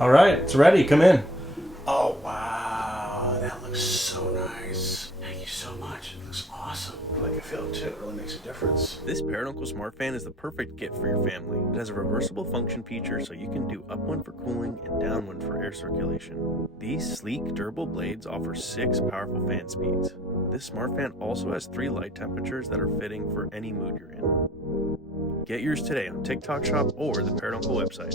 All right, it's ready. Come in. Oh, wow. That looks so nice. Thank you so much. It looks awesome. I like the feel too. It really makes a difference. This Parrotuncle Smart Fan is the perfect gift for your family. It has a reversible function feature so you can do up one for cooling and down one for air circulation. These sleek, durable blades offer 6 powerful fan speeds. This Smart Fan also has 3 light temperatures that are fitting for any mood you're in. Get yours today on TikTok Shop or the Parrotuncle website.